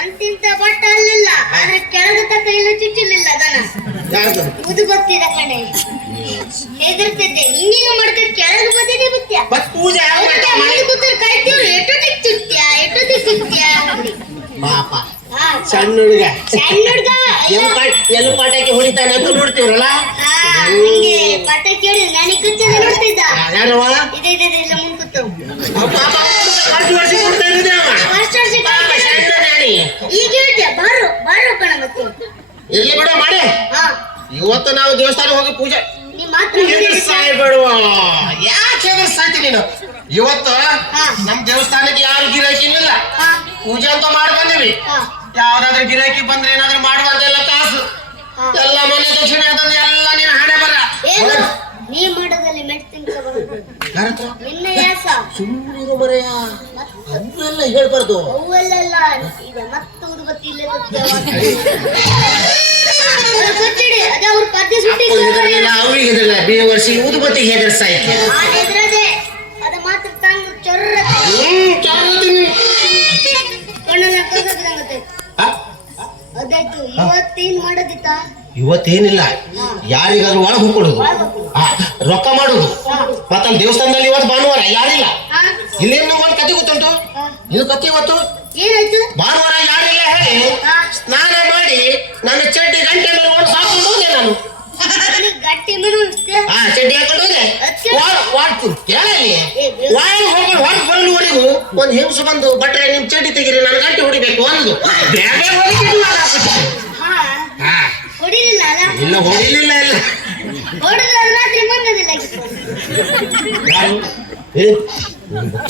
ಅಂತಿಂತ but ಅಲ್ಲಿಲ್ಲ ಆದ್ರೆ ಕೆಳಗೆ ತಕ್ಕ ಇಲ್ಲ ಚುಚ್ಚಲಿಲ್ಲ ಅದನ್ನ ಉದು ಗೊತ್ತಿದ ಕಣೆ ಹೆದರ್ತಿದ್ದೆ ಹಿಂಗೀಗ ಮಾಡ್ಕ ಕೆಳಗೆ ಬದಿದೆ ಬುತ್ತ್ಯ ಪೂಜೆ ಕೂತ್ರು ಕಾಯ್ತೀವ್ರು ಎಷ್ಟೊತ್ತಿಗೆ ಚುತ್ತ್ಯ ಎಷ್ಟೊತ್ತಿಗೆ ಚುತ್ತ್ಯ ಪಾಪ ಸಣ್ಣ ಹುಡುಗ ಸಣ್ಣ ಹುಡುಗ ಎಲ್ಲ ಪಾಠಕ್ಕೆ ಹೊಡಿತಾನೆ ಅಂತ ನೋಡ್ತೀವ್ರಲ್ಲ ಹಂಗೆ ಪಟಾಕಿ ಹೇಳಿ ನನಗೆ ಕುಚ್ಚದ ನೋಡ್ತಿದ್ದ ಯಾರವ ಇದೆ ಇದೆ ಇಲ್ಲ ಮುಂದ್ ಕೂತು ಈಗ ಹೇಳ್ತೀಯ ಬಾರು ಬಾರು ಕಣ ಮತ್ತೆ ಇರ್ಲಿ ಬಿಡ ಮಾಡಿ ಇವತ್ತು ನಾವು ದೇವಸ್ಥಾನ ಹೋಗಿ ಪೂಜೆ ನೀ ಮಾತ್ರ ಸಾಯ್ಬೇಡುವ ಯಾಕೆ ಸಾಯ್ತೀನಿ ನೀನು ಇವತ್ತು ನಮ್ ದೇವಸ್ಥಾನಕ್ಕೆ ಯಾರು ಗಿರಾಕಿನಿಲ್ಲ ಪೂಜೆ ಅಂತ ಮಾಡಿ ಬಂದಿವಿ ಯಾವ್ದಾದ್ರು ಗಿರಾಕಿ ಬಂದ್ರೆ ಏನಾದ್ರು ಮಾಡುವಂತ ಎಲ್ಲ ಕಾಸು ಎಲ್ಲ ಮನೆ ದಕ್ಷಿಣ ಅಂತಂದು ಎಲ್ಲ ನೀನು ಹಣೆ ಬರ ನೀ ಮಾಡೋದಲ್ಲಿ ಮೆಡ್ಸಿನ್ ನಿನ್ನ ಯಾಸ ಸುಮ್ಮನೆ ಮರೆಯ ಅವೆಲ್ಲ ಹೇಳ್ಬಾರ್ದು ಅವೆಲ್ಲ ಈಗ ಮತ್ತೆ ಉದುಬತ್ತಿ ಇಲ್ಲೇ ಅದೇ ಅವ್ರ ಪದ್ಯ ಸುಟ್ಟಿ ಅವ್ರಿಗೆ ಹೆದರಲ್ಲ ಬೇರೆ ವರ್ಷಕ್ಕೆ ಊದುಬತ್ತಿಗೆ ಹೆದರ್ಸಾಯ್ತು ಹೆದರದೆ ಅದ ಮಾತ್ರ ತಂಗ ಚೊರ್ರ ಕಣ್ಣನ್ನ ಕಲ್ಸಕ್ರಂಗತ್ತೆ ಅದಾಯ್ತು ಇವತ್ತೇನ್ ಮಾಡೋದಿತ್ತ ಇವತ್ತೇನಿಲ್ಲ ಯಾರಿಗಾದ್ರೂ ಒಳಗೆ ಹೋಗ್ಕೊಡುದು ರೊಕ್ಕ ಮಾಡುದು ಮತ್ತಲ್ಲಿ ದೇವಸ್ಥಾನದಲ್ಲಿ ಇವತ್ತು ಭಾನುವಾರ ಯಾರಿಲ್ಲ ಇಲ್ಲೇನು ಒಂದು ಕತೆ ಗೊತ್ತುಂಟು ಇದು ಕತೆ ಇವತ್ತು ಏನಾಯ್ತು ಭಾನುವಾರ ಯಾರಿಲ್ಲ ಹೇಳಿ ಸ್ನಾನ ಮಾಡಿ ನನ್ನ ಚಡ್ಡಿ ಗಂಟೆ ಮೇಲೆ ಒಂದು ಹಾಕೊಂಡು ಹೋದೆ ನಾನು ಗಟ್ಟಿ ಮೇಲೆ ಚಡ್ಡಿ ಹಾಕೊಂಡು ಹೋದೆ ಕೇಳಲಿ ಹೊರಗೆ ಬರಲುವರೆಗೂ ಒಂದು ಹೆಂಗಸು ಬಂದು ಬಟ್ರೆ ನಿಮ್ ಚಡ್ಡಿ ತೆಗೀರಿ ನಾನು ಗಂಟೆ ಹೊಡಿಬೇಕು ಒಂದು ಬೇಗ ಹೊಡಿಲಿಲ್ಲ ಇಲ್ಲ ಹೊಡಿಲಿಲ್ಲ ಇಲ್ಲ ಹೊಡೆದ್ರೆ ರಾತ್ರಿ ಬಂದದಿಲ್ಲ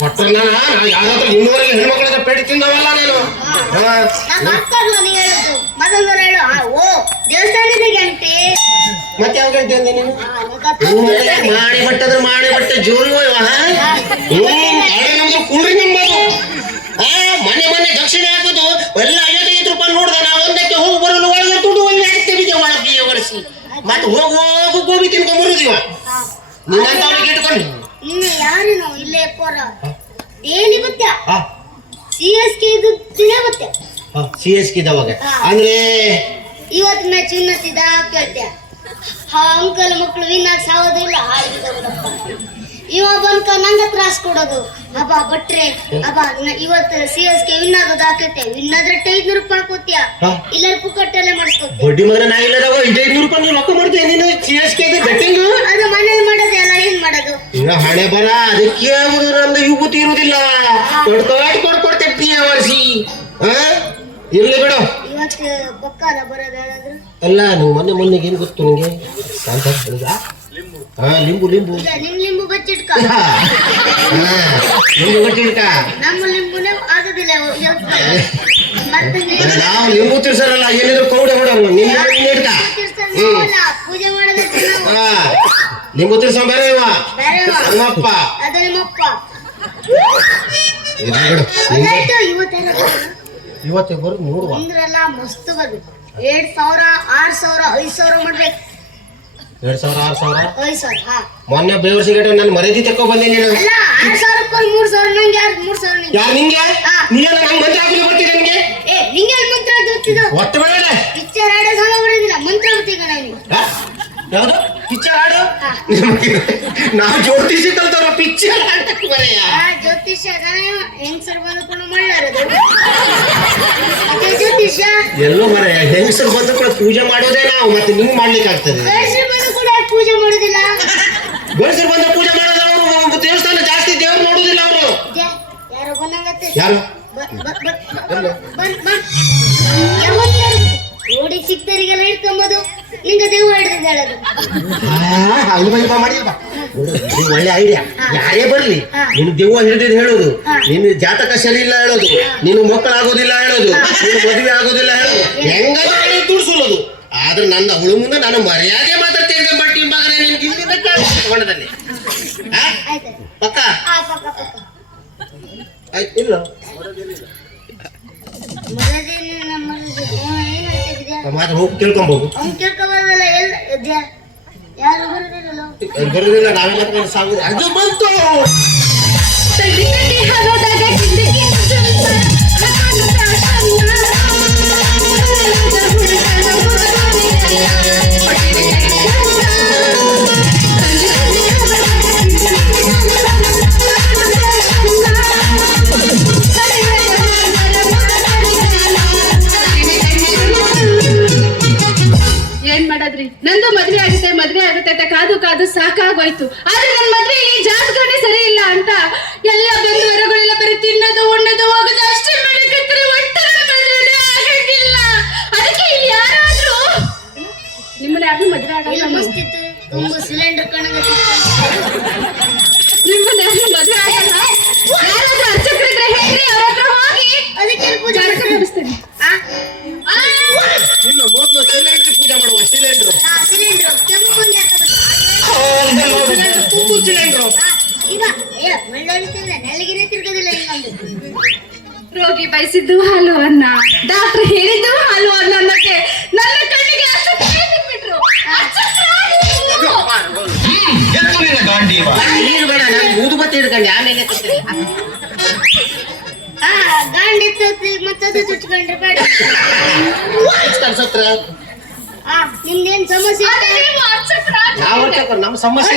ಕೊಟ್ಟಲ್ಲ ಯಾವ್ದಾದ್ರು ಇನ್ನೂವರೆಗೆ ಹೆಣ್ಮಕ್ಳಿಗೆ ಪೇಟಿ ತಿಂದವಲ್ಲ ನಾನು ನೀ ಹೇಳುದು ಮತ್ತೊಂದು ಹೇಳು ಓ ದೇವಸ್ಥಾನದ ಗಂಟೆ ಮತ್ತೆ ಯಾವ ಗಂಟೆ ಅಂದೆ ನೀನು ಮಾಡಿ ಬಟ್ಟದ್ರ ಮಾಡಿ ಬಟ್ಟೆ ಜೋರು ನಮ್ದು ಕುಳ್ರಿ ನಂಬದು ಮನೆ ಮನೆ ದಕ್ಷಿಣೆ ಹಾಕೋದು ಎಲ್ಲ 55 ರೂಪಾಯಿ ನೋಡ್ದೆ ನಾವು ಒಂದಕ್ಕೆ ಹೋಗಿ ಬರಲು ಒಳಗೆ ದುಡ್ಡು ಒಳ್ಳೆ ಹಾಕ್ತೇವೆ ಒಳಗೆ ಒರೆಸಿ ಮತ್ತೆ ಹೋಗು ಗೋಬಿ ತಿನ್ಕೊಂಡ್ ಬರುದಿವ ನೀನಂತ ಅವ್ರಿಗೆ ಇಟ್ಕೊಂಡು ಇನ್ನು ಯಾರೇನು ಇಲ್ಲೇ ಪೋರ ಡೈಲಿ ಬತ್ಯ CSK ಇದು ದಿನ ಬತ್ಯ CSK ಇದ್ದವಾಗ ಅಂದ್ರೆ ಇವತ್ತು ಮ್ಯಾಚ್ ಇನ್ನತ್ತಿದ ಕೇಳ್ತ್ಯ ಅಂಕಲ್ ಮಕ್ಕಳು ವಿನ್ನಾಗ ಸಾಗೋದಿಲ್ಲ ಹಾಡಿದಪ್ಪ ಇವ ಬಂದ್ಕ ನಂಗ ತ್ರಾಸ್ ಕೊಡೋದು ಅಬ್ಬ ಬಟ್ರೆ ಅಬ್ಬ ಇವತ್ತು CSK ವಿನ್ ಆಗೋದು ಹಾಕತ್ತೆ ವಿನ್ ಆದ್ರೆ 500 ರೂಪಾಯಿ ಹಾಕೋತ್ಯ ಇಲ್ಲ ಪುಕ್ಕಟ್ಟೆಲ್ಲ ಮಾಡಿಸ್ಕೊತ್ಯ ಬಡ್ಡಿ ಮಗನ ನಾ ಇಲ್ಲದಾಗ 500 ರೂಪಾಯಿ ರೊಕ್ಕ ಮಾಡ್ತೇನೆ ನೀನು CSK ಬೆಟ್ಟಿಂಗ್ ಅದು ಮನೇಲಿ ಮಾಡೋದು ಎಲ್ಲ ಏನ್ ಮಾಡೋದು ಈಗ ಹಣೆ ಬರ ಅದಕ್ಕೆ ಆಗುದು ನಂದು ಯುವತಿ ಇರುವುದಿಲ್ಲ ಕೊಡ್ತೇನೆ ಪಿ ವರ್ಷಿ ಇರ್ಲಿ ಬಿಡು ಇವತ್ತು ಬೊಕ್ಕಲ್ಲ ಬರೋದು ಯಾರಾದ್ರೂ ಅಲ್ಲ ನೀವು ಮೊನ್ನೆಗೆ ಏನ್ ಗೊತ್ತು ನಿಂಗೆ ಲಿಂಬು ಲಿಂಬು ನಿಮ್ ಲಿಂಬು ಬಚ್ಚಿಟ್ಕ ಲಿಂಬು ಬಚ್ಚಿಟ್ಕ ನಮ್ಮ ಲಿಂಬುನೇ ಆಗೋದಿಲ್ಲ ನಾವು ಲಿಂಬು ತಿರ್ಸರಲ್ಲ ಏನಿದ್ರು ಕೌಡೆ ಹೊಡೋರು ನಿನ್ನ ಪೂಜೆ ಮಾಡೋದಕ್ಕೆ ಲಿಂಬು ತಿರ್ಸ ಬೇರೆ ಇವ ನಮ್ಮಪ್ಪ ಅದು ನಿಮ್ಮಪ್ಪ ಇವತ್ತೇ ಬರು ನೋಡುವ ಅಂದ್ರಲ್ಲ ಮಸ್ತ್ ಬರ್ಬೇಕು 2,000 6,000 5,000 ಮಾಡ್ಬೇಕು 2,000 6,000 5,000 ಮೊನ್ನೆ ಬೇವರ್ ಸಿಗರೇಟ್ ನನ್ನ ಮರ್ಯಾದೆ ತಕ್ಕೋ ಬಂದೆ ನೀನು ಅಲ್ಲ 6,000 3,000 ನಂಗೆ ಯಾರು 3,000 ಯಾರು ನಿಂಗೆ ನೀನು ನಂಗೆ ಮಂತ್ರ ಹಾಕಲಿ ಬರ್ತಿದ್ದೆ ನಿಂಗೆ ನಿಂಗೆ ಮಂತ್ರ ಗೊತ್ತಿದ್ದು ಒಟ್ಟು ಬೇಡ ಪಿಕ್ಚರ್ ಆಡೋ ಸಮ ಬರೋದಿಲ್ಲ ಮಂತ್ರ ಗೊತ್ತೀಗ ನಾನು ಯಾವುದು ಪಿಕ್ಚರ್ ಆಡು ನಾವು ಜ್ಯೋತಿಷಿ ಕಲ್ತವ್ರ ಪಿಕ್ಚರ್ ಆಡಕ್ಕೆ ಬರೆಯ ಜ್ಯೋತಿಷ್ಯ ಹೆಂಗಸರು ಬಂದುಕೊಂಡು ಮಳ್ಳಾರದು ಜ್ಯೋತಿಷ್ಯ ಎಲ್ಲೋ ಬರೆಯ ಹೆಂಗಸರು ಬಂದು ಕೂಡ ಪೂಜೆ ಮಾಡೋದೇ ನಾವು ಮತ್ತೆ ನೀವು ಮಾಡ್ಲಿಕ್ಕೆ ಆಗ್ತದೆ ಗಂಡಸರು ಬಂದು ಕೂಡ ಪೂಜೆ ಮಾಡೋದಿಲ್ಲ ಗಂಡಸರು ಬಂದು ಪೂಜೆ ಮಾಡೋದು ಅವರು ದೇವಸ್ಥಾನ ಜಾಸ್ತಿ ದೇವ್ರು ನೋಡುದಿಲ್ಲ ಅವರು ಯಾರೋ ಬಂದಂಗತ್ತೆ ಯಾರು ನೋಡಿ ಸಿಕ್ತರಿಗೆಲ್ಲ ಇಟ್ಕೊಂಬೋದು ನಿಂಗೆ ದೇವ್ ಹಿಡಿದ ಹೇಳೋದು ಒಳ್ಳೆ ಐಡಿಯಾ ಯಾರೇ ಬರ್ಲಿ ನೀನು ದೆವ್ವ ಹಿಡಿದಿದ್ದು ಹೇಳೋದು ನಿನ್ನ ಜಾತಕ ಸರಿ ಇಲ್ಲ ಹೇಳೋದು ನೀನು ಮಕ್ಕಳಾಗೋದಿಲ್ಲ ಹೇಳೋದು ನೀನು ಮದುವೆ ಆಗೋದಿಲ್ಲ ಹೇಳೋದು ಹೆಂಗಾದ್ರೂ ತುಡಿಸೋದು ಆದ್ರೆ ನನ್ನ ಅವಳು ಮುಂದೆ ನಾನು ಮರ್ಯಾದೆ ಮಾತಾಡ್ತೇನೆ ಬಟ್ ಈ ಮಗನೇ ನಿನ್ಗೆ ಇಲ್ಲಿಂದ ಪಕ್ಕ ಆಯ್ತು ಇಲ್ಲ ಮಾತ್ರ ಹೋಗಿ ಕೇಳ್ಕೊಂಬೋಗು. ಅವ್ನು ಕೇಳ್ಕೊಬೋದಲ್ಲ. ಎಲ್ಲ ಯಾರು ಬರೋದಿಲ್ಲ. ಬರೋದಿಲ್ಲ, ನಾವೆಲ್ಲ ಸಾಗುದು. ಅದು ಬಂತು. ಏನ್ ಮಾಡದ್ರಿ, ನಂದು ಮದ್ವೆ ಆಗುತ್ತೆ ಅಂತ ಕಾದು ಕಾದು ಸಾಕಾಗೋಯ್ತು. ಆದ್ರೆ ನನ್ ಮದ್ವೆ ಇಲ್ಲಿ ಜಾತಕನೇ ಸರಿ ಇಲ್ಲ ಅಂತ ಎಲ್ಲ ಬಂಧುವರಗಳೆಲ್ಲ ಬರೀ ತಿನ್ನೋದು ಉಣ್ಣೋದು ಹೋಗೋದು ಅಷ್ಟೇ ಮಾಡಕತ್ತಾರೆ. ಒಟ್ಟಾರೆ ಮದ್ವೆನೇ ಆಗಂಗಿಲ್ಲ. ಅದಕ್ಕೆ ಇಲ್ಲಿ ಯಾರಾದ್ರೂ ನಿಮ್ಮನ್ನ ಯಾರು ಮದ್ವೆ ಆಗಲ್ಲ. ಮಸ್ತಿತ್ತು, ತುಂಬ ಸಿಲಿಂಡರ್ ಕಾಣಕತ್ತಿತ್ತು. ನಿಮ್ಮನ್ನ ಯಾರು ಮದ್ವೆ ಆಗಲ್ಲ. ಯಾರಾದ್ರೂ ಅರ್ಚಕರಿದ್ರೆ ಹೇಳ್ರಿ, ಅವ್ರ ಹತ್ರ ಹೋಗಿ ಅದಕ್ಕೆ ಪೂಜೆ ಜಾತಕ ಮಾಡಿಸ್ತೇನೆ. ಇನ್ನು ಮೊದಲು ಸಿಲಿಂಡರ್ ಪೂಜೆ ಮಾಡುವ. ಸಿಲಿಂಡರ್ ಸಿಲಿಂಡರ್ ಕೆಂಪು ಸಿಲಿಂಡರ್ ಈಗ ಒಳ್ಳೊಳಿತಿಲ್ಲ, ನೆಲಗಿನೇ ತಿರ್ಗೋದಿಲ್ಲ. ಇನ್ನೊಂದು ರೋಗಿ ಬಯಸಿದ್ದು ಹಾಲು ಅನ್ನ, ಡಾಕ್ಟರ್ ಹೇಳಿದ್ದು ಹಾಲು ಅನ್ನ ಅನ್ನಕ್ಕೆ ನನ್ನ ಕಣ್ಣಿಗೆ ಅಷ್ಟು ಬಿಟ್ರು. ನೀರು ಬೇಡ, ನಾನು ಊದುಬತ್ತಿ ಹಿಡ್ಕೊಂಡು ಆಮೇಲೆ ಗಾಂಡಿತ್ತು ಮತ್ತದು ಚುಚ್ಕೊಂಡ್ರೆ ಬೇಡ. ಕಲ್ಸತ್ರ ನಿಮ್ದೇನ್ ಸಮಸ್ಯೆ? ನಾವು ನಮ್ಮ ಸಮಸ್ಯೆ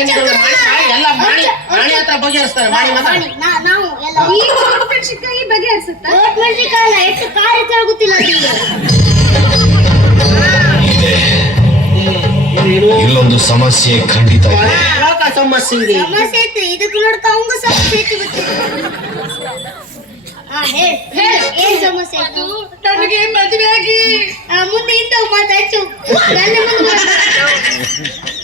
ಎಲ್ಲ ಮಾಣಿ ಹತ್ರ ಬಗೆಹರಿಸ್ತಾರೆ. ಮಾಣಿ ಮಾತ್ರ ನಾವು ಎಲ್ಲ ಮೆಣಸಿನ್ಕಾಯಿ ಬಗೆಹರಿಸುತ್ತಾ? ಮೆಣಸಿನಕಾಯಿ ಎಷ್ಟು ಖಾರ ಗೊತ್ತಿಲ್ಲ ಈಗ. ಇಲ್ಲೊಂದು ಸಮಸ್ಯೆ ಖಂಡಿತ ಇದೆ. ಸಮಸ್ಯೆ ಇದೆ. ಸಮಸ್ಯೆ ಇತ್ತು, ಇದಕ್ಕೆ ನೋಡ್ಕ ಅವಂಗ ಸಮಸ್ಯೆ ಇತ್ತು ಗೊತ್ತಿಲ್ಲ. ಏನ್ ಸಮಸ್ಯೆ ಇತ್ತು? ನನಗೆ ಮದುವೆ ಆಗಿ ಮುಂದೆ ಇಂದವ್ ಮಾತಾಡ್ಸು ನನ್ನ ಮುಂದೆ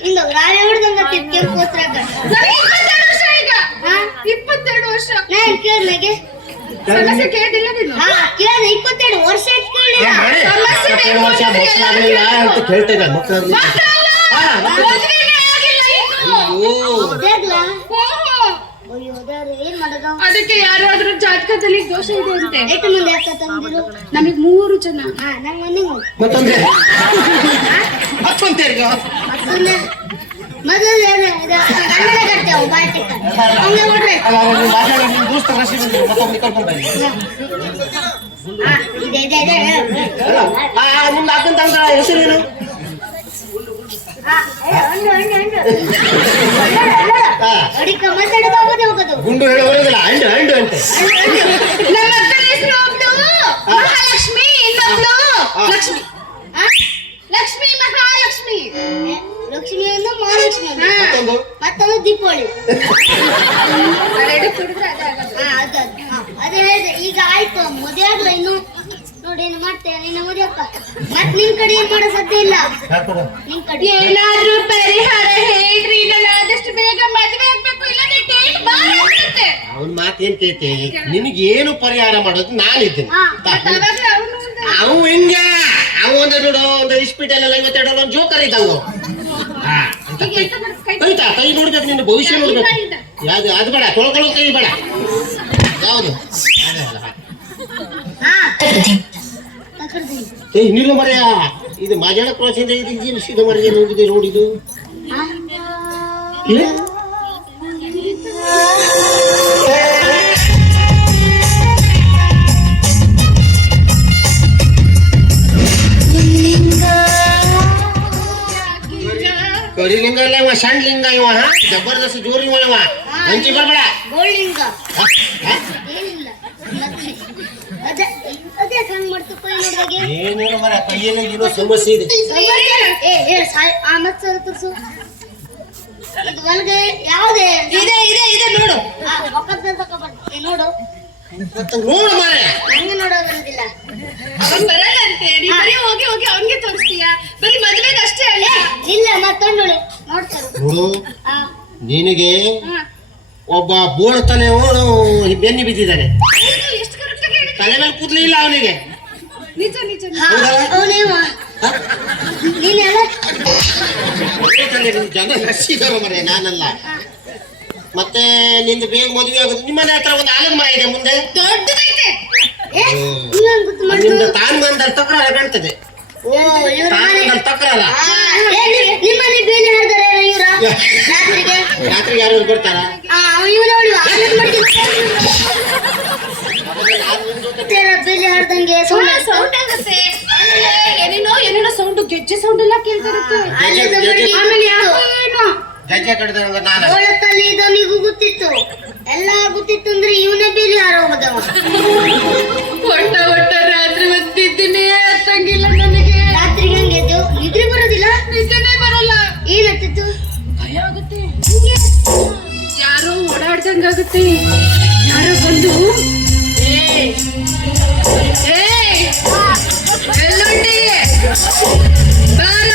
ಇಂದವ್ ರಾವೆ ಹೊಡ್ದಂಗ ಕೆಂಪು ಹೋಸ್ರಾಗ. ನನಗೆ 22 ವರ್ಷ ಈಗ. 22 ವರ್ಷ. ನಾನು ಕೇಳಿಗೆ ಸಮಸ್ಯೆ ಕೇಳಿದಿಲ್ಲ ನೀನು? ಕೇಳಿದೆ. 22 ವರ್ಷ ಆಯ್ತು ಕೇಳಿಲ್ಲ. ವರ್ಷ ಮಕ್ಕಳಾಗ್ಲಿಲ್ಲ ಅಂತ ಕೇಳ್ತೇನೆ. ಮಕ್ಕಳಾಗ್ಲಿಲ್ಲ. ಮದುವೆನೇ ಆಗಿಲ್ಲ ಇನ್ನು. ದೇಗ್ಲಾ? ಅಯ್ಯೋ ದೇವ್ರೆ, ಏನ್ ಮಾಡೋದು? ಅದಕ್ಕೆ ಯಾರಾದ್ರೂ ಜಾತಕದಲ್ಲಿ ದೋಷ ಇದೆ ಅಂತೆ. ಎಷ್ಟು ಮಂದಿ ಅಕ್ಕ ತಂದಿರು? ನಮಗ್ 3 ಜನ. ನಂಗೆ ನೀವು ಮತ್ತೊಂದೇ ಹತ್ತೊಂತೇರ್ಗ ಮತ್ತೊಂದು ಮೊದಲು ಕನ್ನಡ ಕಟ್ತೇವೆ ಬಾಟಿಕ ಹಂಗೆ ಬಿಡ್ರಿ. ದೋಸ್ತ ರಾಶಿ ಬಂದಿರು ಮತ್ತೊಮ್ಮೆ ಕರ್ಕೊಂಡ್ ಬನ್ನಿ. ಇದೆ ಇದೆ ಇದೆ ನಿಮ್ದು ಅಕ್ಕನ ತಂದ ಹೆಸರೇನು? ಅಡಿಕ ಮಾತಾಡೋದು ಹೋಗೋದು. ಗುಂಡು ಹೇಳಿ ಬರೋದಿಲ್ಲ. ಅಂಡು ಅಂಡು ಅಂತೆ. ನಮ್ಮ ಅಕ್ಕನ ಹೆಸರು ಒಬ್ಳು ಮಹಾಲಕ್ಷ್ಮಿ, ಇನ್ನೊಬ್ಳು ಲಕ್ಷ್ಮಿ. ಲಕ್ಷ್ಮಿ ಮಹಾಲಕ್ಷ್ಮಿ. ಲಕ್ಷ್ಮಿ ಒಂದು ಮಹಾಲಕ್ಷ್ಮಿ ಒಂದು. ಮತ್ತೊಂದು ಮತ್ತೊಂದು ದೀಪಾವಳಿ. ಅದೇ ಕುಡಿದ್ರೆ ಅದೇ ಆಗೋದು. ಅದೇ ಹೇಳಿದೆ. ಈಗ ಆಯ್ತು, ಮದುವೆ ಆಗ್ಲ ಇನ್ನು. ನೋಡಿ ಏನು ಮಾಡ್ತೇನೆ ನಿನ್ನ ಮದುವೆ ಅಕ್ಕ. ಮತ್ ನಿನ್ ಕಡೆ ಏನ್ ಮಾಡೋ ಸಾಧ್ಯ ಇಲ್ಲ. ನಿನ್ ಕಡೆ ಏನಾದ್ರೂ ಪರಿಹಾರ ಹೇಳ್ರಿ, ನಾನು ಆದಷ್ಟು ಬೇಗ ಮದುವೆ ಆಗ್ಬೇಕು, ಇಲ್ಲ ಡೇಟ್ ಬಾರ ಆಗ್ಬಿಡುತ್ತೆ. ಅವನ್ ಮಾತೇನ್ ಕೇಳ್ತೆ? ನಿನಗೇನು ಪರಿಹಾರ ಮಾಡೋದು ನಾನಿದ್ದೇನೆ. ಅವು ಹಿಂಗೆ ಅವು ಒಂದು ನೋಡು, ಒಂದು ಇಸ್ಪಿಟಲ್ ಎಲ್ಲ 52 ಒಂದು ಜೋಕರ್ ಇದ್ದಾವು. ಕೈತಾ ಕೈ ನೋಡ್ಬೇಕು, ನಿನ್ನ ಭವಿಷ್ಯ ನೋಡ್ಬೇಕು. ಯಾವ್ದು ಅದು ಬೇಡ, ತೊಳ್ಕೊಳ್ಳೋ ಕೈ ಬೇಡ. ಯಾವುದು ನೀರು ಮರೆಯ ಇದು ಮಾಜಾಳ ಕ್ರಾಸಿಂದ ಇದು ಸೀದಾ ಮರೆಗೆ ಹೋಗಿದೆ ನೋಡಿದು. ಕರಿಲಿಂಗ ಅಲ್ಲ ಇವ, ಸಣ್ಣ ಲಿಂಗ ಇವ. ಜಬರ್ದಸ್ತ್ ಜೋರ್ ಇವ. ಹಂಚಿ ಬರ್ಬೇಡ. ಗೋಳಿಂಗ ಏನಿಲ್ಲ. ಅದೇ ಅದೇ ಹಂಗ್ ಮಾಡ್ತು ಕೈ ನೋಡ್ದಾಗೆ. ಏನೇನು ಮರ ಕೈಯಲ್ಲಿ ಏನೋ ಸಮಸ್ಯೆ ಇದೆ. ಮತ್ತೆ ತೋರ್ಸು. ಇದು ಒಳಗೆ ಯಾವ್ದೇ ಇದೆ ಇದೆ ಇದೆ ನೋಡು. ಒಕ್ಕದ ತಗೊಬರ್ತೀನಿ ನೋಡು. ನೋಡು ಮಾರ, ನಂಗೆ ನೋಡೋದಿಲ್ಲ. ಅವನ್ ಬರಲ್ಲ ಅಂತೆ. ನೀ ಬರೀ ಹೋಗಿ ಹೋಗಿ ಅವನ್ಗೆ ತೋರಿಸ್ತೀಯಾ? ಬರೀ ಮದುವೆಗೆ ಅಷ್ಟೇ ಅಲ್ಲ. ಇಲ್ಲ ಮತ್ತೊಂದು ನೋಡ್ತಾರೆ. ನೋಡು, ನಿನಗೆ ಒಬ್ಬ ಬೋಳು ತಲೆ ಓಡು ಬೆನ್ನಿ ಬಿದ್ದಿದ್ದಾನೆ. ಎಷ್ಟು ಕರೆಕ್ಟ್ ಆಗಿ ಹೇಳಿದ್ದೆ. ತಲೆ ಮೇಲೆ ಕೂದ್ಲಿ ಇಲ್ಲ ಅವನಿಗೆ. ನಿಜ ನಿಜ. ಅವನೇವ ನೀನೆಲ್ಲ ಜನ ನಡ್ಸಿದಾರ ಮರೆ, ನಾನಲ್ಲ. ಮತ್ತೆ ನಿಂದು ಬೇಗ ಮದುವೆ ಆಗುದು. ನಿಮ್ಮನೆ ಹತ್ರ ಒಂದು ಆಲದ ಮರ ಇದೆ ಮುಂದೆ, ದೊಡ್ಡದೈತೆ. ಇನ್ನೊಂದು ಗೊತ್ತು ಮಾಡಿ ನಿಮ್ದು ತಾನ್ಮಂದ ತಕರಾರು ಕಾಣ್ತದೆ. ಓ ಇವ್ರ ಮನೆ ತಕ್ರಲ್ಲ ನಿಮ್ಮನೆ ಬೇಲಿ ಹಾಡ್ದಾರೆ ಇವ್ರ ರಾತ್ರಿಗೆ ರಾತ್ರಿಗೆ ಯಾರು ಬರ್ತಾರ ಇವ್ರು ನೋಡಿ ಬೇಲಿ ಹಾಡ್ದಂಗೆ ಸೌಂಡ್ ಆಗುತ್ತೆ ಏನೇನೋ ಸೌಂಡ್ ಗೆಜ್ಜೆ ಸೌಂಡ್ ಎಲ್ಲ ಕೇಳ್ತಿರುತ್ತೆ. ಆಮೇಲೆ ಏನು ಗಜ್ಜೆ ಕಡ್ದ ನಾನು ಓಳತ್ತಲ್ಲಿ ಇದನಿಗೂ ಗೊತ್ತಿತ್ತು ಎಲ್ಲ ಗೊತ್ತಿತ್ತು ಅಂದ್ರೆ ಇವನೇ ಬೇಲಿ ಹಾರೋದವ ಒಟ್ಟ ರಾತ್ರಿ ಒತ್ತಿದ್ದೀನಿ ಅರ್ಥಂಗಿಲ್ಲ ನನಗೆ. ರಾತ್ರಿಗೆ ಹಂಗೆದ್ದು ನಿದ್ರೆ ಬರೋದಿಲ್ಲ ನಿದ್ದೆನೇ ಬರಲ್ಲ. ಏನತ್ತಿತ್ತು ಭಯ ಆಗುತ್ತೆ. ಯಾರೋ ಓಡಾಡ್ದಂಗಾಗುತ್ತೆ. ಯಾರೋ ಬಂದು ಎಲ್ಲುಂಟಿ ಬಾರ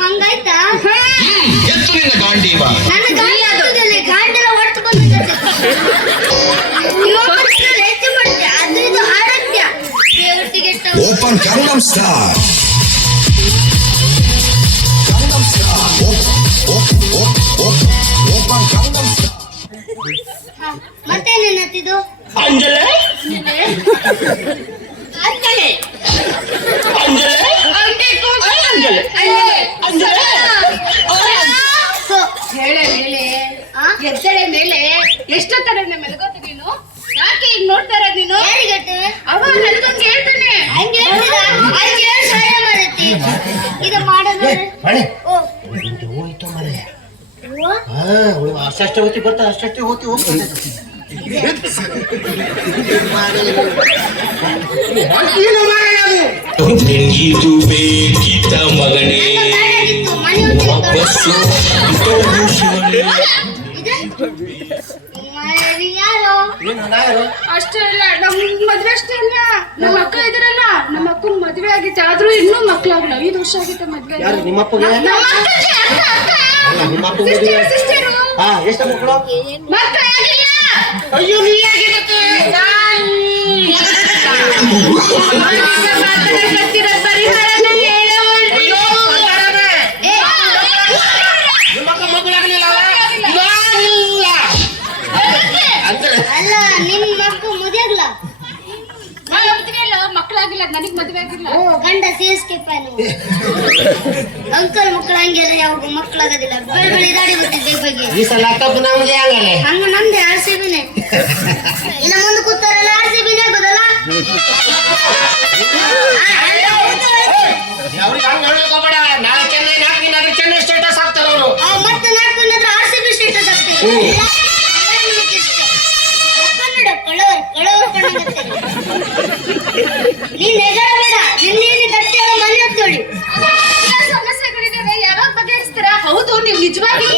ಹಂಗಾಯ್ತಾ ಎತ್ತು ನಿನ್ನ ಗಾಂಡೀವ. ನನ್ನ ಗಾಂಡಿ ಗಾಂಡಿರ ಒಟ್ಟು ಬಂದಿದ್ದೆ ಹೆಚ್ಚು ಮಾಡ್ತೆ ಅದು ಇದು ಹಾಡತ್ಯ ದೇವಟ್ಟಿಗೆ ಓಪನ್ ಗಂಗಂ ಸ್ಟಾರ್. ಗಂಗಂ ಸ್ಟಾರ್. ಓಪನ್ ಗಂಗಂ ಸ್ಟಾರ್. ಮತ್ತೇನೇನತ್ತಿದು ಅಂಜಲೆ ಅಂಜಲೆ ಹೇಳೆ ಮೇಲೆ ಎದ್ದಳೆ ಮೇಲೆ ಎಷ್ಟೊತ್ತರ ಮೆಲಗೋತ ನೀನು ಯಾಕೆ ಈಗ ನೋಡ್ತಾರ ನೀನು ಯಾರಿಗಟ್ಟೆ ಅವ ನನಗೊಂದು ಹೇಳ್ತಾನೆ ಹಂಗೆ ಸಹಾಯ ಮಾಡತ್ತಿ ಇದು ಮಾಡೋದು ಮಣಿ ಓ ಹೋಯ್ತು ಮರೆ ಓ ಅಷ್ಟೇ ಹೊತ್ತಿ ಬರ್ತಾ ಅಷ್ಟೇ ಹೊತ್ತಿ ಹೋಗ್ತದೆ ನಿನ್ಗಿದು ಬೇಕಿದ್ದ ಮಗನೇ ಗಾಡಿಯಾಗಿತ್ತು ಮನೆ ಹೊತ್ತಿಗೆ ವಾಪಸ್ಸು ಯಾರು ಅಷ್ಟೇ ಅಲ್ಲ ನಮ್ ಮದ್ವೆ ಅಷ್ಟೇ ಅಲ್ಲ ನಮ್ಮ ಅಕ್ಕ ಇದ್ರಲ್ಲ ನಮ್ಮ ಅಕ್ಕನ ಮದ್ವೆ ಆಗಿತ್ತು ಆದ್ರೂ ಇನ್ನೂ ಮಕ್ಳಾಗ್ಲ 5 ವರ್ಷ ಆಗಿತ್ತು ಮದ್ವೆ ಯಾರು ನಿಮ್ಮ ಅಪ್ಪಗೆ ನಮ್ಮ ಅಕ್ಕಂಗೆ ಅಲ್ಲ ನಿಮ್ಮ ಅಪ್ಪ ಸಿಸ್ಟರು ಎಷ್ಟು ಮಕ್ಕಳು ಮಕ್ಕಳಾಗಿಲ್ಲ ಅಯ್ಯೋ ನೀ ಆಗಿರುತ್ತೆ ಮಾತಾಡಕತ್ತಿರೋ ಪರಿಹಾರನ ಹೇಳೋಣ ನಿಮ್ಮ ಅಕ್ಕ ಮಕ್ಕಳಾಗಲಿಲ್ಲ ಅಲ್ಲ ನಿಮ್ ಮಕ್ಕಳು ಮದುವೆಗ್ಲ ಮಕ್ಕಳಾಗಿಲ್ಲ ನನಗ್ ಮದ್ವೆ ಆಗಿಲ್ಲ ಓ ಗಂಡ CSK ಫ್ಯಾನು ಅಂಕಲ್ ಮಕ್ಕಳು ಹಂಗೆಲ್ಲ ಯಾವಾಗ ಮಕ್ಕಳಾಗೋದಿಲ್ಲ ಬೆಳೆ ದಾಡಿ ಗೊತ್ತಿದ್ದೆ ಬಗ್ಗೆ ಈ ಸಲ ಕಬ್ಬು ನಮ್ಗೆ ಆಗಲ್ಲ ಹಂಗ ನಮ್ದೆ RCBನೇ ಇಲ್ಲ ಮುಂದೆ ಕೂತಾರಲ್ಲ RCBನೇ ಆಗೋದಲ್ಲ ಅವ್ರಿಗೆ ಹಂಗ ಹೇಳ್ಕೋಬೇಡ ನಾಳೆ ಚೆನ್ನೈ ನಾಲ್ಕು ಚೆನ್ನೈ ಸ್ಟೇಟಸ್ ಹಾಕ್ತಾರ ಅವರು ಮತ್ತೆ ನಾಲ್ಕು RCB ಸ್ಟೇಟಸ್ ಆಗ್ತೇವೆ ಕಳವರು ನೀನ್ ನೆಗಡಬೇಡ ನಿನ್ನೇನು ಗಟ್ಟಿ ಮನೆ ಹತ್ತೋಳಿ ಸಮಸ್ಯೆಗಳಿದಾವೆ ಯಾವಾಗ ಬಗೆಹರಿಸ್ತಾರ ಹೌದು ನೀವು ನಿಜವಾಗಿ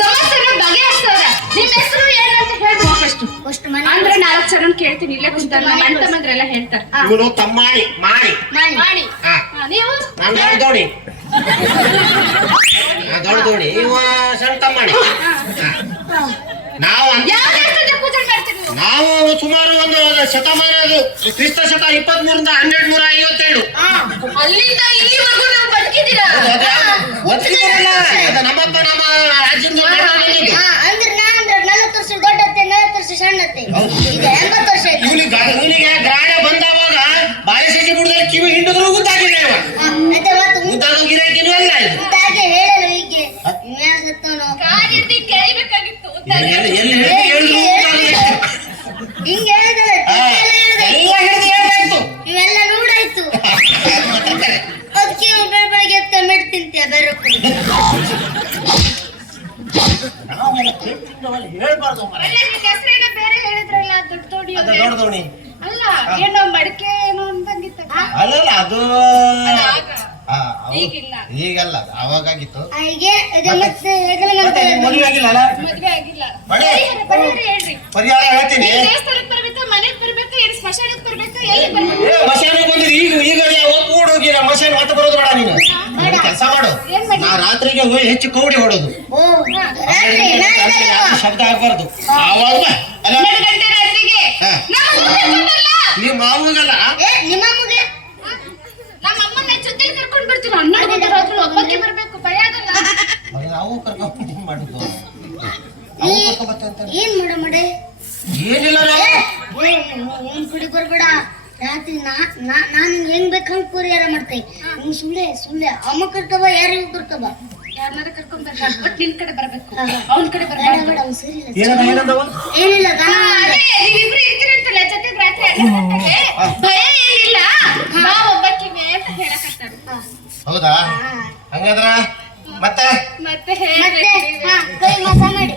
ಸಮಸ್ಯೆನ ಬಗೆಹರಿಸ್ತಾರ ನಿಮ್ ಹೆಸರು ಏನಂತ ಹೇಳ್ಬೇಕು ಫಸ್ಟ್ ಮನೆ ಅಂದ್ರೆ 4 ಜನ ಕೇಳ್ತೀನಿ ಇಲ್ಲೇ ಕುಂತಾರ ನಮ್ಮ ಅಣ್ಣ ತಮ್ಮಂದ್ರೆಲ್ಲ ಹೇಳ್ತಾರೆ ಇವನು ತಮ್ಮಾಣಿ ಮಾಡಿ ಹಾ ನೀವು ನಾನು ದೊಡ್ಡ ದೋಣಿ ದೊಡ್ಡ ದೋಣಿ ಇವ ಸಣ್ಣ ತಮ್ಮಾಣಿ ನಾವು ಯಾವ ದೇವಸ್ಥಾನಕ್ಕೆ ಪೂಜೆ ಮಾಡ್ತೀರಿ ನೀವು ನಾವು ಸುಮಾರು ಒಂದು ಶತಮಾನ ಅದು ಕ್ರಿಸ್ತ ಶತ 23ರಿಂದ 1257 ಅಲ್ಲಿಂದ ಇಲ್ಲಿವರೆಗೂ ನೀವು ಬದುಕಿದ್ದೀರಾ ಒತ್ತಿರಲ್ಲ ನಮ್ಮಪ್ಪ ನಮ್ಮ ರಾಜ್ಯದ ಅಂದ್ರೆ ನಾನಂದ್ರೆ 40 ವರ್ಷ ದೊಡ್ಡತ್ತೆ 40 ವರ್ಷ ಸಣ್ಣತ್ತೆ ಈಗ 80 ವರ್ಷ ಆಯ್ತು ಇವನಿಗೆ ಗ್ರಾಣ ಬಂದವಾಗ ಬಾಯಸಗಿ ಬುಡದಲ್ಲಿ ಕಿವಿ ಹಿಂಡಿದ್ರು ಗೊತ್ತಾಗಿದೆ ಮತ್ತೆ ಮತ್ತೆ ಮುದ್ದಾಗ ಗಿರಾಕಿನೂ ಎಲ್ಲ ಇದು ಮುಂದಾಗೆ ಹೇಳಲು ಹೀಗೆ ಮ್ಯಾಗತ್ತವನು ಕಾಲಿರ್ತಿ ಕೇಳಬೇಕಾಗಿತ್ತು ಎಲ್ಲಿ ಹೇಳಿದ್ರು ಹಿಂಗೆ ನಾವೆಲ್ಲ ಕೇಳ್ತಿದ್ದವಲ್ಲ ಹೇಳ್ಬಾರ್ದು ಮಾರ್ರೆ. ಅಲ್ಲ, ನಿನ್ ಹೆಸ್ರೇನೋ ಬೇರೆ ಹೇಳಿದ್ರಲ್ಲ, ದೊಡ್ಡ ದೋಣಿ ಅದು ಅಂತ. ದೊಡ್ಡ ದೋಣಿ ಅಲ್ಲ, ಏನೋ ಮಡಿಕೆ ಏನೋ ಅಂತಂಗಿತ್ತ. ಅಲ್ಲಲ್ಲ ಅದು ಆಗ. ಆ, ಹೌದು. ಈಗಿಲ್ಲ. ಈಗಲ್ಲ ಅವಾಗಾಗಿತ್ತು. ಹೀಗೆ ಇದು ಮತ್ತೆ ಹೆಗಲ ಮೇಲೆ ಮತ್ತೆ ನಿನ್ ಮದುವೆ ಆಗಿಲ್ಲ ಅಲ್ಲ? ಮದ್ವೆ ಆಗಿಲ್ಲ. ಬಡಿ. ಪರಿಹಾರ ಹೇಳ್ರಿ. ಪರಿಹಾರ ಹೇಳ್ತೀನಿ. ದೇವಸ್ಥಾನಕ್ಕೆ ಬರ್ಬೇಕಾ, ಮನೆಗ್ ಬರ್ಬೇಕಾ, ಏನು ಸ್ಮಶಾನಕ್ಕೆ ಬರ್ಬೇಕಾ, ಎಲ್ಲಿ ಬರ್ಬೇಕು? ಏ ಮಶಾನಿಗೆ ಬಂದ್ರೆ ಈಗ ಒಪ್ಪಿಕೊಂಡು ಹೋಗಿ ಮಶಾನ ಮತ್ತೆ ಬರೋದು ಬೇಡ ನೀನು. ಕೆಲಸ ಮಾಡು. ಏನ್ ಮಾಡಿ? ನಾ ರಾತ್ರಿಗೆ ಹೋಗಿ ಹೆಚ್ಚು ಕೌಡಿ ಹೊಡೋದು. ಓ ರಾತ್ರಿ ಯಾವ್ದು ಶಬ್ದ ಆಗ್ಬಾರ್ದು. ಆವಾಗ ಬಾ. ಅಲ್ಲ 12 ಗಂಟೆ ರಾತ್ರಿಗೆ ಹಾ. ನಮ್ಮ ಅಮ್ಮ ಕರ್ಕೊಂಡಲ್ಲ. ನೀವ್ ಮಾವುಗಲ್ಲ ಏ ನಿಮ್ಮ ಅಮ್ಮಗೆ ನಮ್ಮ ಅಮ್ಮನ ಜೊತೆ ಕರ್ಕೊಂಡ್ ಬರ್ತೀನಿ. 12 ಗಂಟೆ ರಾತ್ರಿ ಒಬ್ಬಕ್ಕೆ ಬರ್ಬೇಕು, ಭಯ ಆಗಲ್ಲ. ನಾವು ಕರ್ಕೊಂಡು ಮಾಡುದು. ನಾವು ಕರ್ಕೊಂಬತ್ತೆ ಅಂತ ಏನ್ ಮಾಡ ಏನಿಲ್ಲ ನಾವು ಏನ್ ಕುಡಿ ಬರ್ಬೇಡ. ರಾತ್ರಿ ನಾನು ಹೆಂಗ್ ಬೇಕು ಹಂಗ್ ಪರಿಹಾರ ಮಾಡ್ತೇವೆ. ನಿಂಗ್ ಸುಳ್ಳೆ ಅಮ್ಮ ಕರ್ಕಬ ಯಾರಿಗೂ ಕರ್ಕಬ ಯಾರನ್ನಾರ ಕರ್ಕೊಂಡ್ ಬರ್ಬೇಕು. ಬಟ್ ನಿನ್ ಕಡೆ ಬರ್ಬೇಕು, ಹಾ. ಅವನ್ ಕಡೆ ಬೇಡ ಬರ್ಬೇಕು. ಬೇಡ ಅವ್ನು ಸರಿ ಇಲ್ಲ. ಏನದವ ಏನಿಲ್ಲ ದನ ಅದೇ ನೀವಿಬ್ರು ಇರ್ತೀರಂತಲ್ಲ ಜೊತೆಗ್ ರಾತ್ರಿ 12 ಗಂಟೆಗೆ. ಭಯ ಏನಿಲ್ಲ, ಬಾ ಒಬ್ಬಕ್ಕಿವೆ ಅಂತ ಹೇಳಕತ್ತಾರ. ಹೌದಾ ಹಂಗಾದ್ರ ಮತ್ತೆ ಮತ್ತೆ ಮತ್ತೆ ಹೇಳ್ಬೇಕು. ಕೈ ಮಸ ಮಾಡಿ